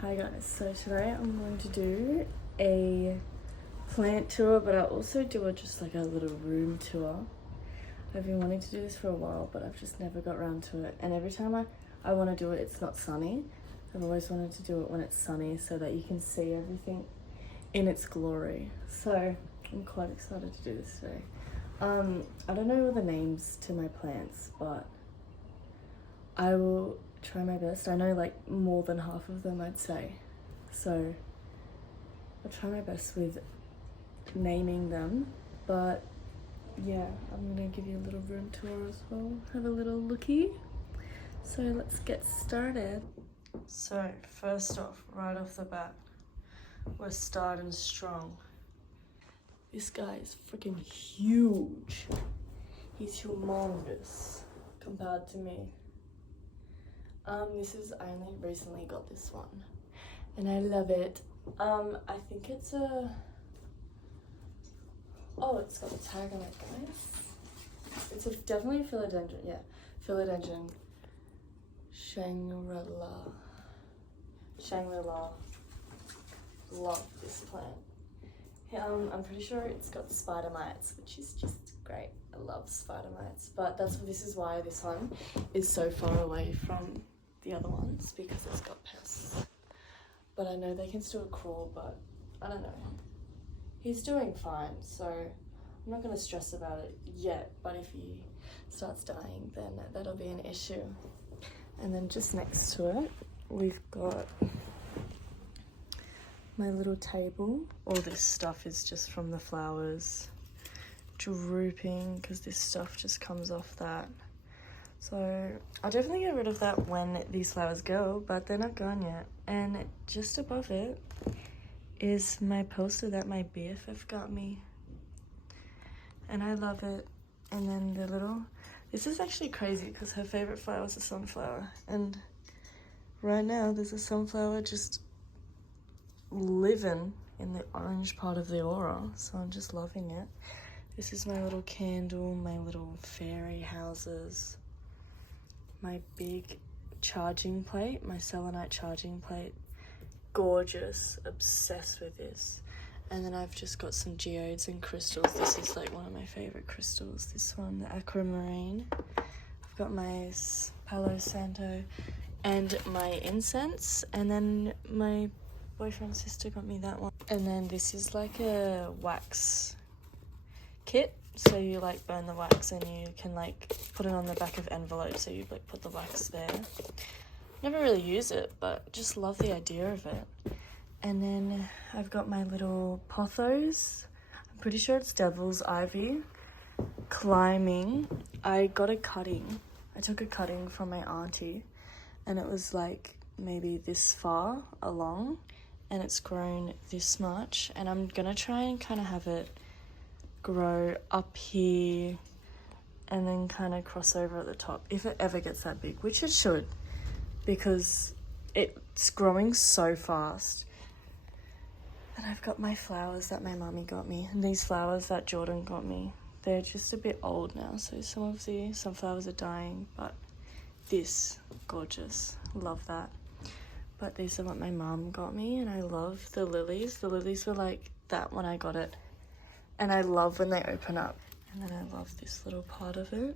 Hi guys, so today I'm going to do a plant tour, but I'll also do just like a little room tour. I've been wanting to do this for a while, but I've just never got around to it. And every time I want to do it, it's not sunny. I've always wanted to do it when it's sunny so that you can see everything in its glory. So I'm quite excited to do this today. I don't know all the names to my plants, but I will try my best. I know like more than half of them, I'd say. So I'll try my best with naming them. But yeah, I'm gonna give you a little room tour as well. Have a little looky. So let's get started. So first off, right off the bat, we're starting strong. This guy is freaking huge. He's humongous compared to me. I only recently got this one and I love it. I think it's oh, it's got a tag on it, guys. It's definitely a philodendron, yeah. Philodendron Shangri-La. Love this plant. I'm pretty sure it's got spider mites, which is just great. I love spider mites, but this is why this one is so far away from the other ones, because it's got pests. But I know they can still crawl, but I don't know. He's doing fine, so I'm not going to stress about it yet, but if he starts dying, then that'll be an issue. And then just next to it, we've got my little table. All this stuff is just from the flowers drooping, because this stuff just comes off that. So I'll definitely get rid of that when these flowers go, but they're not gone yet. And just above it is my poster that my BFF got me, and I love it. And then this is actually crazy because her favorite flower is a sunflower, and right now there's a sunflower just living in the orange part of the aura, so I'm just loving it. This is my little candle, my little fairy houses, my big charging plate, my selenite charging plate. Gorgeous, obsessed with this. And then I've just got some geodes and crystals. This is like one of my favorite crystals, this one, the aquamarine. I've got my Palo Santo and my incense, and then my boyfriend's sister got me that one. And then this is like a wax kit, so you like burn the wax and you can like put it on the back of envelopes, so you like put the wax there. Never really use it, but just love the idea of it. And then I've got my little pothos. I'm pretty sure it's devil's ivy. Climbing. I got a cutting. I took a cutting from my auntie, and it was like maybe this far along, and it's grown this much. And I'm gonna try and kind of have it grow up here and then kind of cross over at the top if it ever gets that big, which it should, because it's growing so fast. And I've got my flowers that my mummy got me, and these flowers that Jordan got me. They're just a bit old now, so some flowers are dying, but this, gorgeous, love that. But these are what my mum got me, and I love the lilies. The lilies were like that when I got it, and I love when they open up. And then I love this little part of it.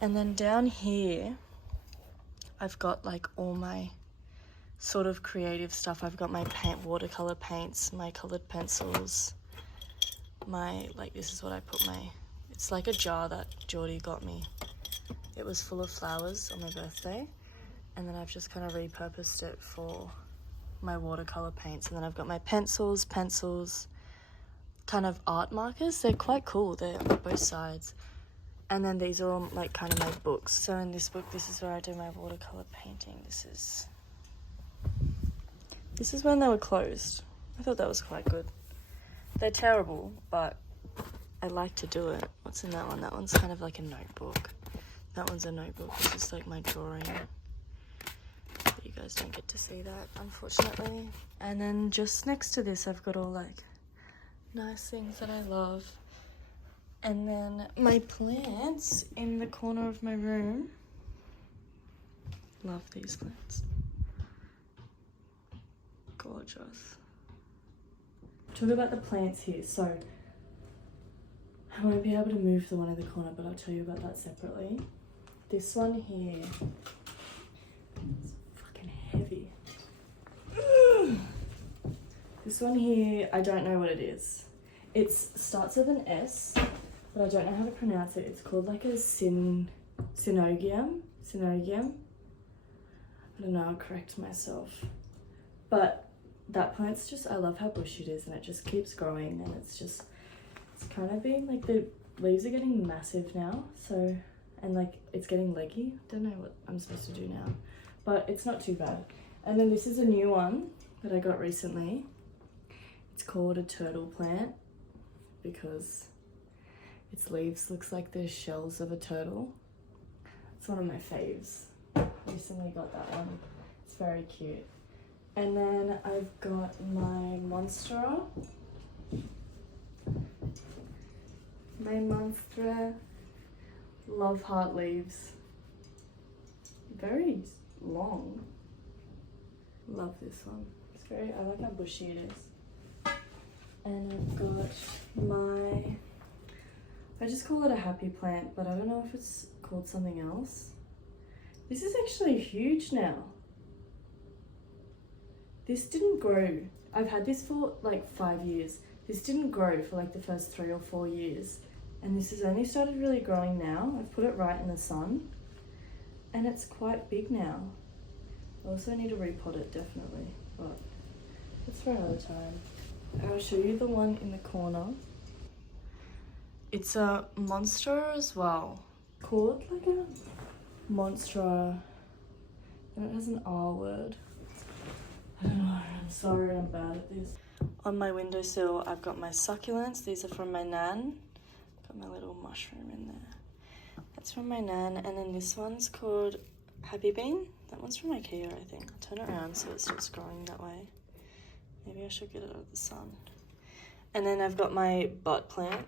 And then down here, I've got like all my sort of creative stuff. I've got my watercolor paints, my colored pencils, this is what I put it's like a jar that Geordie got me. It was full of flowers on my birthday, and then I've just kind of repurposed it for my watercolor paints. And then I've got my pencils, kind of art markers. They're quite cool. They're on both sides. And then these are all like kind of my books. So in this book, this is where I do my watercolor painting. This is when they were closed. I thought that was quite good. They're terrible, but I like to do it. What's in that one? That one's kind of like a notebook. That one's a notebook. This is like my drawing. You guys don't get to see that, unfortunately. And then just next to this, I've got all like nice things that I love. And then my plants in the corner of my room. Love these plants. gorgeous. Talk about the plants here. So I won't be able to move the one in the corner, but I'll tell you about that separately. This one here, it's fucking heavy. This one here, I don't know what it is. It starts with an S, but I don't know how to pronounce it. It's called like a synogium. I don't know, I'll correct myself. But that plant's just, I love how bushy it is, and it just keeps growing, and it's kind of being like, the leaves are getting massive now, so, and like it's getting leggy. Don't know what I'm supposed to do now, but it's not too bad. And then this is a new one that I got recently. It's called a turtle plant because its leaves looks like the shells of a turtle. It's one of my faves. Recently got that one. It's very cute. And then I've got my monstera. My monstera. Love heart leaves. Very long. Love this one. It's very, I like how bushy it is. And I've got my, I just call it a happy plant, but I don't know if it's called something else. This is actually huge now. This didn't grow. I've had this for like 5 years. This didn't grow for like the first 3 or 4 years. And this has only started really growing now. I've put it right in the sun. And it's quite big now. I also need to repot it definitely, but it's for another time. I'll show you the one in the corner. It's a monstera as well. Called like a monstera, and it has an R word. I don't know, I'm sorry, I'm bad at this. On my windowsill, I've got my succulents. These are from my nan. Got my little mushroom in there. That's from my nan, and then this one's called Happy Bean. That one's from IKEA, I think. I'll turn it around so it's just growing that way. Maybe I should get it out of the sun. And then I've got my butt plant.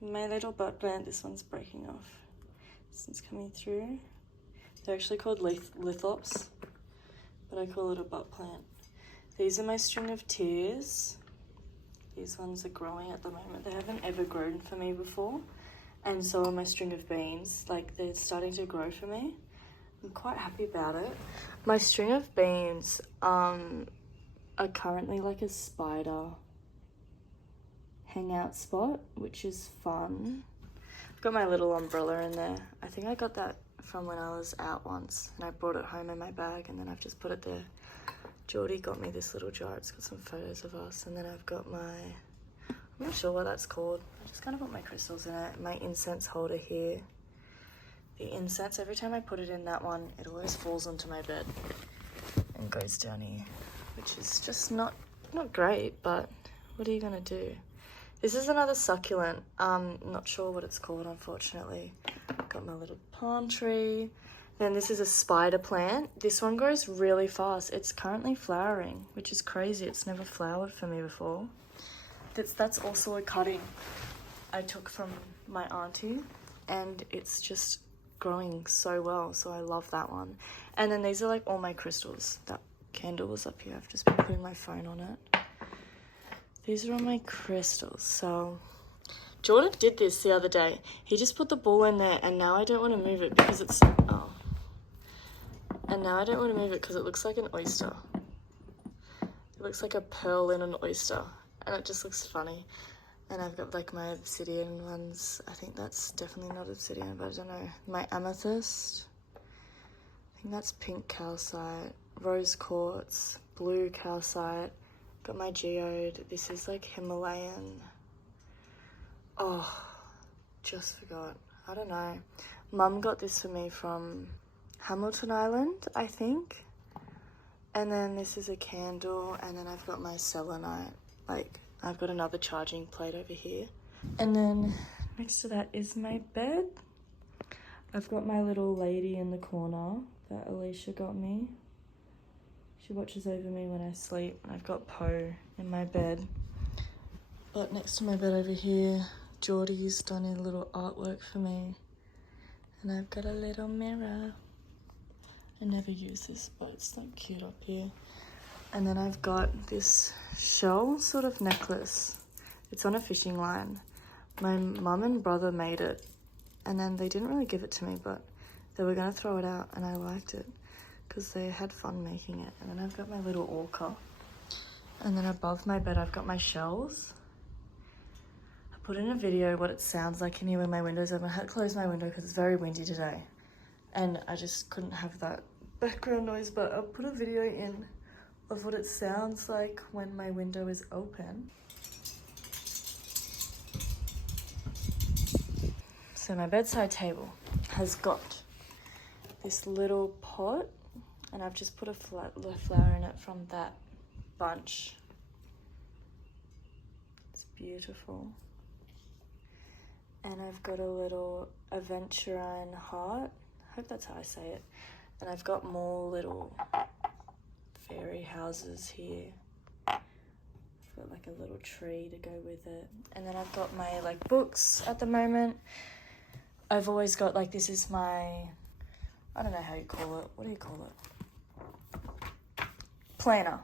My little butt plant, this one's breaking off. This one's coming through. They're actually called lithops, but I call it a butt plant. These are my string of tears. These ones are growing at the moment. They haven't ever grown for me before. And so are my string of beans. Like, they're starting to grow for me. I'm quite happy about it. My string of beans are currently like a spider hangout spot, which is fun. I've got my little umbrella in there. I think I got that from when I was out once, and I brought it home in my bag, and then I've just put it there. Geordie got me this little jar. It's got some photos of us, and then I've got my, I'm not sure what that's called. I just kind of put my crystals in it. My incense holder here. The incense, every time I put it in that one, it always falls onto my bed and goes down here, which is just not great, but what are you gonna do? This is another succulent. Not sure what it's called, unfortunately. Got my little palm tree. Then this is a spider plant. This one grows really fast. It's currently flowering, which is crazy. It's never flowered for me before. That's also a cutting I took from my auntie, and it's just growing so well, so I love that one. And then these are like all my crystals. That candle was up here. I've just been putting my phone on it. These are all my crystals. So Jordan did this the other day. He just put the ball in there, and now I don't want to move it because it's and now I don't want to move it because it looks like an oyster. It looks like a pearl in an oyster, and it just looks funny. And I've got like my obsidian ones. I think that's definitely not obsidian, but I don't know. My amethyst. I think that's pink calcite. Rose quartz. Blue calcite. Got my geode. This is like Himalayan. Oh, just forgot. I don't know. Mum got this for me from Hamilton Island, I think. And then this is a candle, and then I've got my selenite. Like, I've got another charging plate over here. And then next to that is my bed. I've got my little lady in the corner that Alicia got me. She watches over me when I sleep. I've got Poe in my bed. But next to my bed over here, Geordie's done a little artwork for me. And I've got a little mirror. I never use this, but it's like cute up here. And then I've got this shell sort of necklace. It's on a fishing line. My mum and brother made it, and then they didn't really give it to me, but they were gonna throw it out, and I liked it because they had fun making it. And then I've got my little orca. And then above my bed, I've got my shells. I put in a video what it sounds like in here when my window's open. I had to close my window because it's very windy today, and I just couldn't have that background noise, but I'll put a video in of what it sounds like when my window is open. So my bedside table has got this little pot, and I've just put a flower in it from that bunch. It's beautiful. And I've got a little aventurine heart. I hope that's how I say it. And I've got more little fairy houses here. I've got like a little tree to go with it. And then I've got my like books at the moment. I've always got like, this is my, I don't know how you call it. What do you call it? Planner.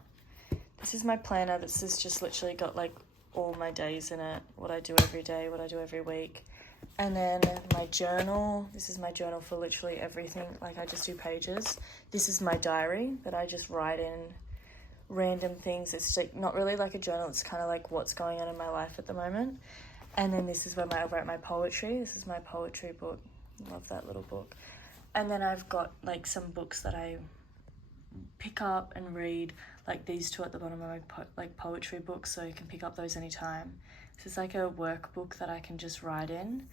This is my planner. This has just literally got like all my days in it. What I do every day, what I do every week. And then my journal. This is my journal for literally everything. Like I just do pages. This is my diary that I just write in random things. It's like not really like a journal. It's kind of like what's going on in my life at the moment. And then this is where I write my poetry. This is my poetry book. Love that little book. And then I've got like some books that I pick up and read, like these two at the bottom of my poetry books, so you can pick up those anytime. This is like a workbook that I can just write in.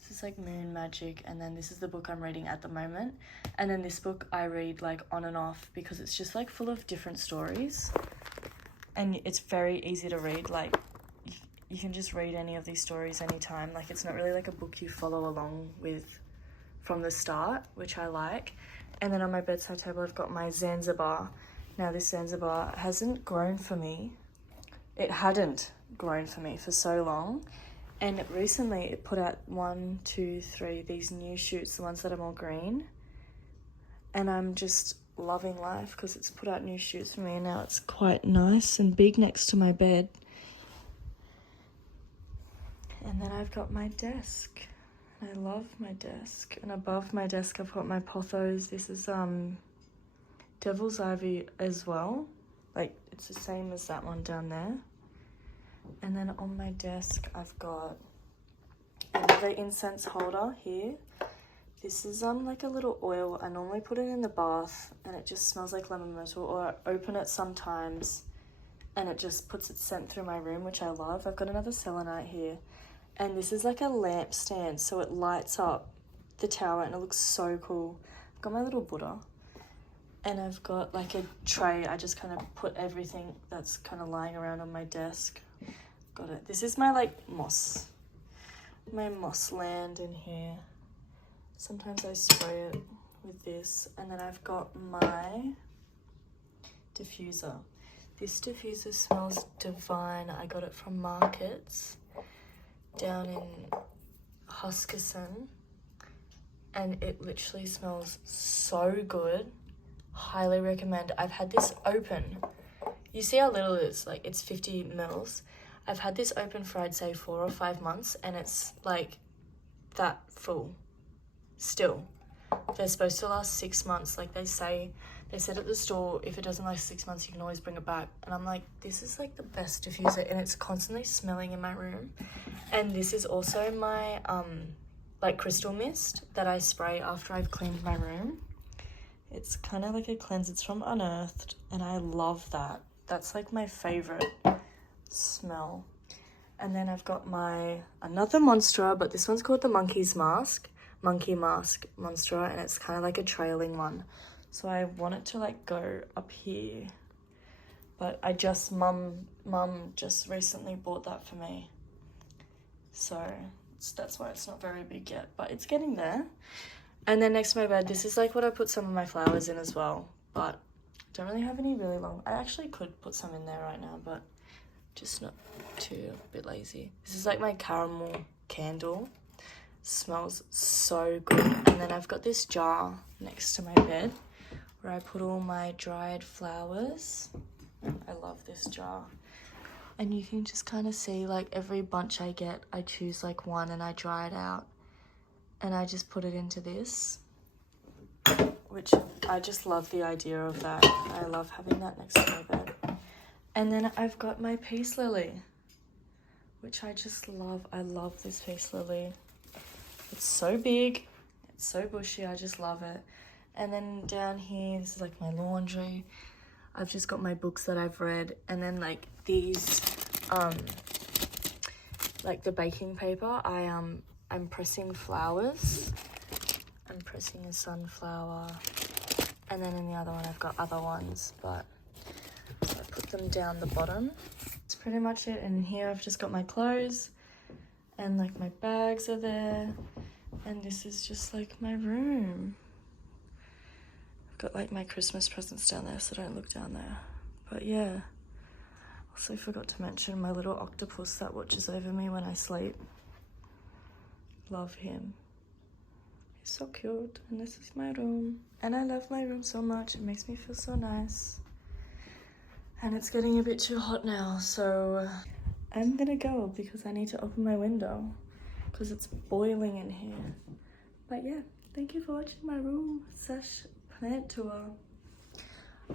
This is like Moon Magic, and then this is the book I'm reading at the moment. And then this book I read like on and off because it's just like full of different stories, and it's very easy to read. Like you can just read any of these stories anytime. Like it's not really like a book you follow along with from the start, which I like. And then on my bedside table, I've got my Zanzibar. Now this Zanzibar hasn't grown for me. It hadn't grown for me for so long. And recently it put out 1, 2, 3, these new shoots, the ones that are more green. And I'm just loving life because it's put out new shoots for me, and now it's quite nice and big next to my bed. And then I've got my desk. I love my desk. And above my desk I've got my pothos. This is Devil's Ivy as well. Like it's the same as that one down there. And then on my desk I've got another incense holder here. This is like a little oil. I normally put it in the bath and it just smells like lemon myrtle, or I open it sometimes and it just puts its scent through my room, which I love. I've got another selenite here. And this is like a lamp stand, so it lights up the tower and it looks so cool. I've got my little Buddha, and I've got like a tray. I just kind of put everything that's kind of lying around on my desk. Got it. This is my like moss land in here. Sometimes I spray it with this. And then I've got my diffuser. This diffuser smells divine. I got it from Markets down in Huskisson, and it literally smells so good. Highly recommend. I've had this open. You see how little it is? Like it's 50 mils. I've had this open for I'd say 4 or 5 months, and it's like that full still. They're supposed to last 6 months. Like they said at the store, if it doesn't last 6 months, you can always bring it back. And I'm like, this is like the best diffuser, and it's constantly smelling in my room. And this is also my like crystal mist that I spray after I've cleaned my room. It's kind of like a cleanse. It's from Unearthed, and I love that. That's like my favorite smell. And then I've got my another monstera, but this one's called the monkey mask monstera, and it's kind of like a trailing one. So I want it to like go up here, but I just mum just recently bought that for me, so that's why it's not very big yet, but it's getting there. And then next to my bed, this is like what I put some of my flowers in as well, but don't really have any really long. I actually could put some in there right now, but just not too, a bit lazy. This is like my caramel candle. Smells so good. And then I've got this jar next to my bed where I put all my dried flowers. I love this jar. And you can just kind of see, like, every bunch I get, I choose like one and I dry it out. And I just put it into this, which I just love the idea of that. I love having that next to my bed. And then I've got my peace lily, which I just love. I love this peace lily. It's so big, it's so bushy, I just love it. And then down here, this is like my laundry. I've just got my books that I've read, and then like these, like the baking paper, I'm pressing flowers. I'm pressing a sunflower, and then in the other one I've got other ones, but so I put them down the bottom. That's pretty much it. And here I've just got my clothes, and like my bags are there, and this is just like my room. I've got like my Christmas presents down there, so don't look down there. But yeah, also forgot to mention my little octopus that watches over me when I sleep. Love him. He's so cute. And this is my room, and I love my room so much. It makes me feel so nice. And it's getting a bit too hot now, so I'm gonna go because I need to open my window because it's boiling in here. But yeah, thank you for watching my room / plant tour.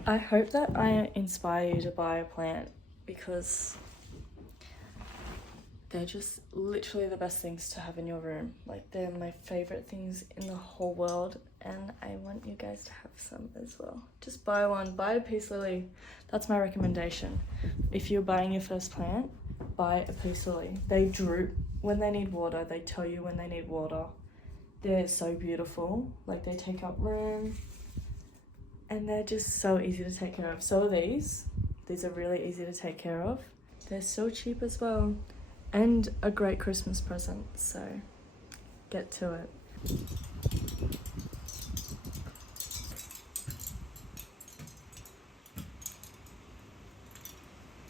I hope that I inspire you to buy a plant because they're just literally the best things to have in your room. Like, they're my favorite things in the whole world, and I want you guys to have some as well. Just buy one, buy a peace lily. That's my recommendation. If you're buying your first plant, buy a peace lily. They droop when they need water. They tell you when they need water. They're so beautiful. Like, they take up room, and they're just so easy to take care of. So are these. These are really easy to take care of. They're so cheap as well. And a great Christmas present, so get to it.